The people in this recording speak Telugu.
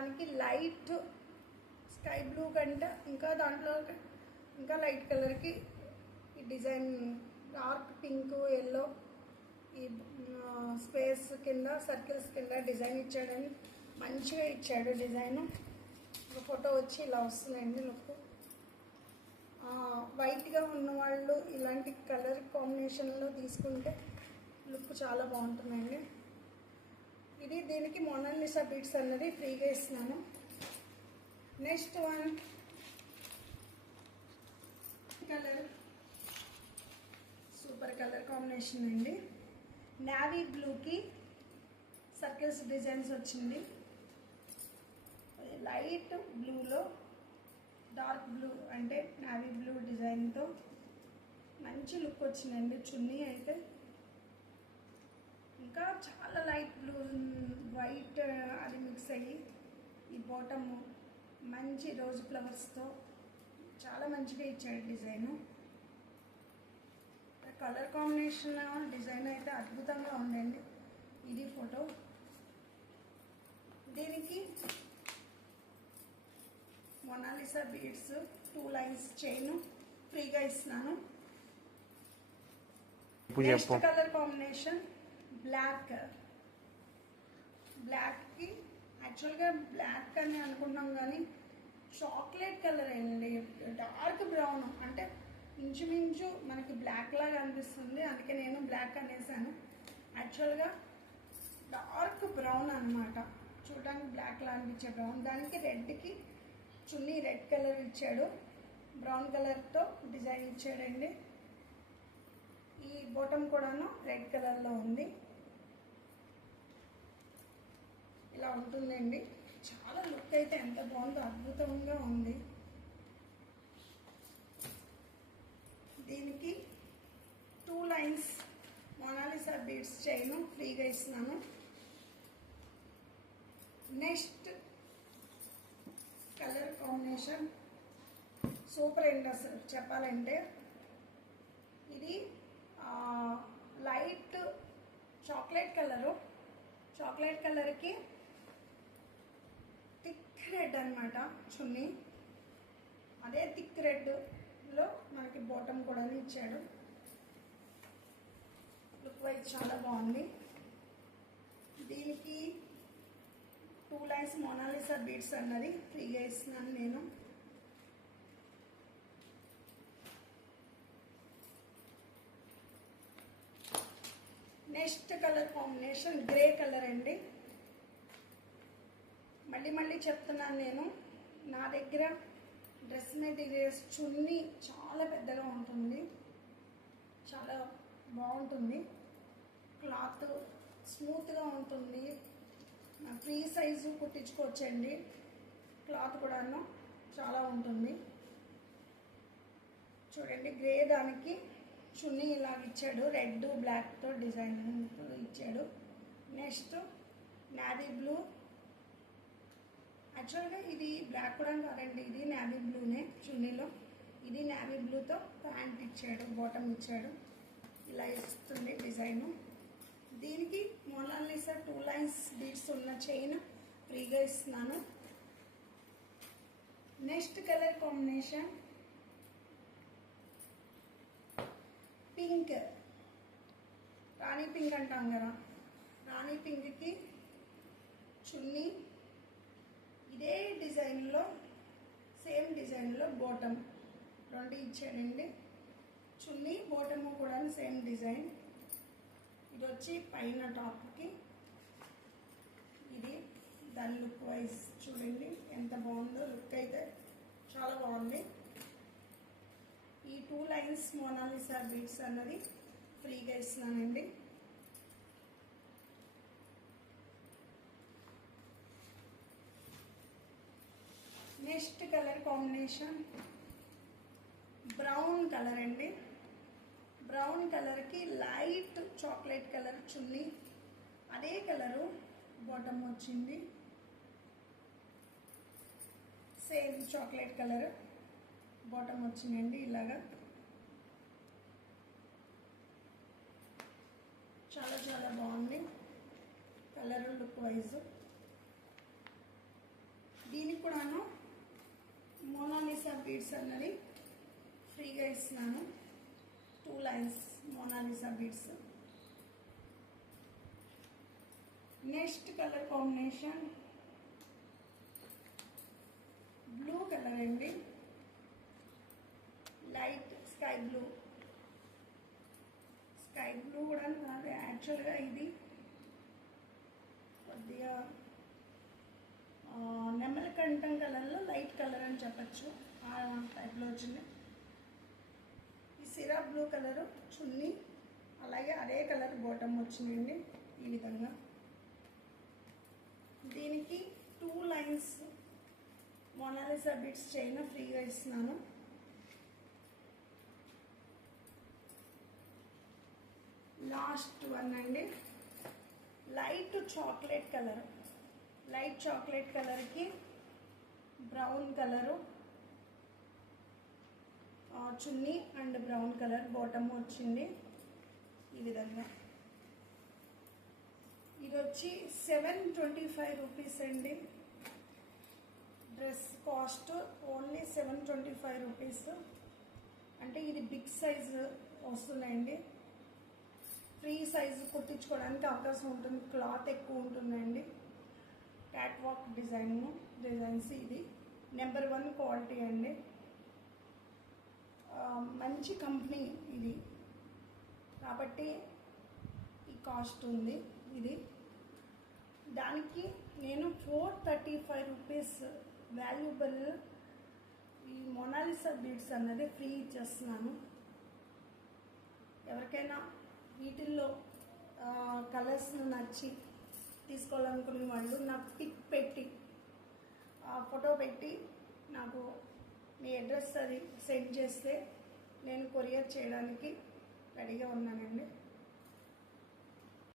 దానికి లైట్ స్కై బ్లూ కంటే ఇంకా దాంట్లో ఇంకా లైట్ కలర్కి ఈ డిజైన్ డార్క్ పింక్ ఎల్లో ఈ స్పేస్ కింద సర్కిల్స్ కింద డిజైన్ ఇచ్చాడని మంచిగా ఇచ్చాడు డిజైన్. ఒక ఫోటో వచ్చి ఇలా వస్తుందండి లుక్. వైట్గా ఉన్న వాళ్ళు ఇలాంటి కలర్ కాంబినేషన్లో తీసుకుంటే లుక్ చాలా బాగుంటుందండి. ఇది దీనికి మొనాలిసా బీడ్స్ అన్నది ఫ్రీగా ఇస్తున్నాను. Next one colour, super colour combination అండి. నేవీ బ్లూకి సర్కిల్స్ డిజైన్స్ వచ్చింది. లైట్ బ్లూలో డార్క్ బ్లూ అంటే నేవీ బ్లూ డిజైన్తో మంచి లుక్ వచ్చిందండి. చున్నీ అయితే ఇంకా చాలా లైట్ బ్లూ వైట్ అది మిక్స్ అయ్యి ఈ బాటమ్ మంచి రోజ్ ఫ్లవర్స్తో చాలా మంచిగా ఇచ్చాడు డిజైను. కలర్ కాంబినేషన్ డిజైన్ అయితే అద్భుతంగా ఉందండి. ఇది ఫోటో. దీనికి మొనాలిసా బీడ్స్ 2 లైన్స్ చైన్ ఫ్రీగా ఇస్తున్నాను. నెక్స్ట్ కలర్ కాంబినేషన్ బ్లాక్కి యాక్చువల్గా బ్లాక్ అని అనుకున్నాం కానీ చాక్లెట్ కలర్ అండి. డార్క్ బ్రౌన్ అంటే ఇంచుమించు మనకి బ్లాక్ లాగా అనిపిస్తుంది, అందుకే నేను బ్లాక్ అనేసాను. యాక్చువల్గా డార్క్ బ్రౌన్ అనమాట, చూడడానికి బ్లాక్ లా అనిపించే బ్రౌన్. దానికి రెడ్కి చున్నీ రెడ్ కలర్ ఇచ్చాడు, బ్రౌన్ కలర్తో డిజైన్ ఇచ్చాడండి. ఈ బాటమ్ కూడాను రెడ్ కలర్లో ఉంది. ఇలా ఉంటుందండి. చాలా లుక్ అయితే ఎంత బాగుందో, అద్భుతంగా ఉంది. దీనికి 2 లైన్స్ మొనాలిసా బీడ్స్ చైన్ ఫ్రీగా ఇస్తున్నాను. నెక్స్ట్ కలర్ కాంబినేషన్ సూపర్ అండి అసలు చెప్పాలంటే. ఇది లైట్ చాక్లెట్ కలర్కి థిక్ రెడ్ అనమాట చున్నీ. అదే థిక్ రెడ్లో మనకి బాటమ్ కూడా ఇచ్చాడు. లుక్ వైజ్ చాలా బాగుంది. దీనికి 2 లైన్స్ మొనాలిసా బీడ్స్ అన్నది ఫ్రీగా ఇస్తున్నాను నేను. Next colour combination grey colour అండి. మళ్ళీ చెప్తున్నాను నేను, నా దగ్గర డ్రెస్ మెటీరియల్స్ చున్నీ చాలా పెద్దగా ఉంటుంది, చాలా బాగుంటుంది, క్లాత్ స్మూత్గా ఉంటుంది, ఫ్రీ సైజు కుట్టించుకోవచ్చండి. క్లాత్ కూడాను చాలా ఉంటుంది. చూడండి గ్రే దానికి చున్నీ ఇలా ఇచ్చాడు, రెడ్ బ్లాక్తో డిజైన్ ఇచ్చాడు. నెక్స్ట్ నేవీ బ్లూ, యాక్చువల్గా ఇది బ్లాక్ కూడా కాదండి, ఇది నేవీ బ్లూనే చున్నీలో. ఇది నేవీ బ్లూతో ప్యాంట్ ఇచ్చాడు, బాటమ్ ఇచ్చాడు. ఇలా ఇస్తుంది డిజైను. దీనికి మొనాలిసా 2 లైన్స్ బీడ్స్ ఉన్న చైన్ ఫ్రీగా ఇస్తున్నాను. నెక్స్ట్ కలర్ కాంబినేషన్ పింక్, రాణి పింక్ అంటాం కదా, రాణి పింక్కి చున్నీ ఇదే డిజైన్లో సేమ్ డిజైన్లో బాటమ్ 2 ఇచ్చాడండి. చున్నీ బాటమ్ కూడా సేమ్ డిజైన్. ఇది వచ్చి పైన టాప్కి, ఇది దాని లుక్ వైజ్ చూడండి ఎంత బాగుందో. లుక్ అయితే చాలా బాగుంది. ఈ 2 లైన్స్ మొనాలిసా బీడ్స్ అన్నది ఫ్రీగా ఇస్తున్నానండి. Next colour combination brown colour అండి. బ్రౌన్ కలర్కి లైట్ చాక్లెట్ కలర్ చున్నీ, అదే కలరు బాటమ్ వచ్చింది, సేమ్ చాక్లెట్ కలర్ బాటమ్ వచ్చిందండి. ఇలాగా చాలా బాగుంది కలర్ లుక్ వైజ్. బీడ్స్ అన్నది ఫ్రీగా ఇస్తున్నాను. 2 lines Mona Lisa beads. Next colour combination blue colour అండి, light sky blue. Sky blue కూడా కాదు, యాక్చువల్గా ఇది కొద్దిగా నెమలికంఠం కలర్లో లైట్ కలర్ అని చెప్పచ్చు, ఆ టైప్లో వచ్చింది. ఈ సిరా బ్లూ కలరు చున్నీ, అలాగే అదే కలర్ బాటమ్ వచ్చిందండి ఈ విధంగా. దీనికి 2 లైన్స్ మోనాలిసా బిట్స్ చైన్ ఫ్రీగా ఇస్తున్నాను. లాస్ట్ వన్ అండి, light chocolate colour. Light chocolate కలర్కి brown colour chunni and brown colour bottom వచ్చింది ఈ విధంగా. ఇది వచ్చి 725 రూపీస్ అండి. Dress cost only 725 rupees. అంటే ఇది బిగ్ సైజ్ వస్తుందండి, ఫ్రీ సైజు కుట్టించుకోవడానికి అవకాశం ఉంటుంది, క్లాత్ ఎక్కువ ఉంటుందండి. Cat walk designs. ఇది నెంబర్ 1 క్వాలిటీ అండి, మంచి కంపెనీ ఇది కాబట్టి ఈ కాస్ట్ ఉంది. ఇది దానికి నేను 435 రూపీస్ వాల్యుబుల్ ఈ మోనాలిసా బీడ్స్ అన్నది ఫ్రీ ఇచ్చేస్తున్నాను. ఎవరికైనా వీటిల్లో కలర్స్ నచ్చి తీసుకోవాలనుకునే వాళ్ళు నాకు పిక్ పెట్టి ఫోటో పెట్టి నాకు మీ అడ్రస్ అది సెండ్ చేస్తే నేను కొరియర్ చేయడానికి రెడీగా ఉన్నానండి.